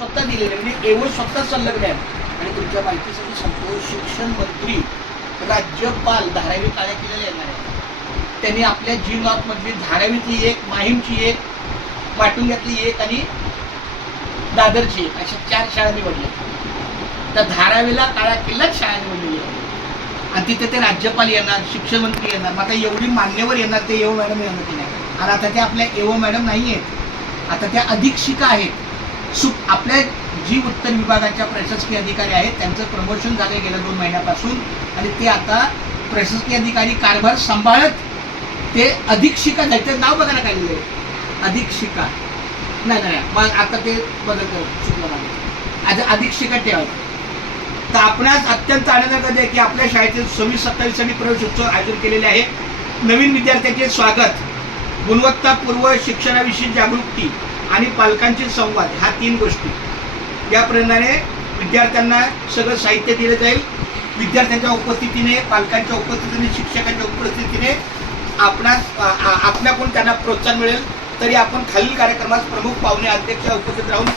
स्वतः दिलेले म्हणजे एवढं स्वतः संलग्न आहे. आणि तुमच्या माहितीसाठी सांगतो, शिक्षण मंत्री राज्यपाल धारावी काळ्या किल्ल्याला येणार आहे. त्यांनी आपल्या जी मधली धारावीतली एक, माहीमची एक, माटुंग्यातली एक आणि दादरची एक अशा 4 शाळा निवडल्या. त्या धारावीला काळा किल्लाच शाळा निवडलेली आहे आणि तिथे ते राज्यपाल येणार, शिक्षण मंत्री येणार. मग आता एवढी मान्यवर येणार, ते एओ मॅडम येणार की नाही. आणि आता त्या आपल्या एओ मॅडम नाही आहेत, आता त्या अधीक्षिका आहेत. आपल्या जी उत्तर विभागाच्या प्रशासकीय अधिकारी आहेत त्यांचं प्रमोशन झालं गेल्या 2 महिन्यापासून आणि ते आता प्रशासकीय अधिकारी कारभार सांभाळत ते अधीक्षिका जायचं नाव बघायला काय लिहिलंय, अधीक्षिका नाही मग आता ते बदल चुकलं मला, आता अधीक्षिका ठेवायचं. तर आपणास अत्यंत आनंदाचं आहे की आपल्या शाळेचे 26-27 साठी प्रवेशोत्सव आयोजन केलेले आहे. नवीन विद्यार्थ्यांचे स्वागत, गुणवत्तापूर्व शिक्षणाविषयी जागृती आणि पालकांचे संवाद, ह्या 3 गोष्टी. या प्रमाणे विद्यार्थ्यांना सगळं साहित्य दिलं जाईल. विद्यार्थ्यांच्या उपस्थितीने, पालकांच्या उपस्थितीने, शिक्षकांच्या उपस्थितीने आपल्याकडून त्यांना प्रोत्साहन मिळेल. तरी आपण खालील कार्यक्रमास प्रमुख पाहुणे अध्यक्ष उपस्थित राहून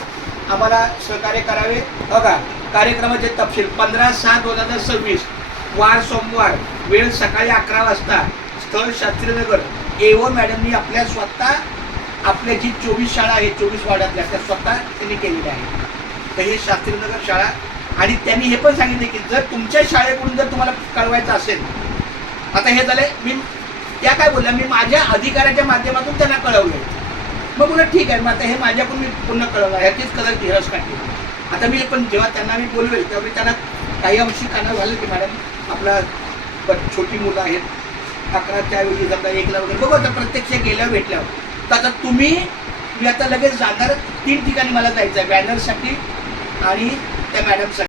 आम्हाला सहकार्य करावे. बघा, कार्यक्रमाचे तपशील 15/6/2026 वार सोमवार, वेळ सकाळी 11 वाजता, स्थळ शास्त्रीनगर. एओ मॅडमनी आपल्या स्वतः आपल्या जी 24 शाळा आहेत 24 वार्डातल्या त्या स्वतः त्यांनी केलेल्या आहेत. तर हे शास्त्रीनगर शाळा. आणि त्यांनी हे पण सांगितले की जर तुमच्या शाळेकडून जर तुम्हाला कळवायचं असेल, आता हे झालंय, मी त्या काय बोलल्या, मी माझ्या अधिकाऱ्याच्या माध्यमातून त्यांना कळवलंय. मग बोला ठीक आहे, मग आता हे माझ्याकडून मी पूर्ण कळवलं, ह्याचीच कदाचित धीरज काढली. आता मी पण जेव्हा त्यांना मी बोलवेल तेव्हा मी त्यांना काही अंशी कानावर घालेल की मॅडम आपला छोटी मुलं आहेत, 11च्या ऐवजी समजा 1ला वगैरे बघू. आता प्रत्यक्ष गेल्यावर भेटल्यावर तर आता मी आता लगेच जाणार 3 ठिकाणी मला जायचं आहे, बॅनरसाठी आणि त्या मॅडमसाठी.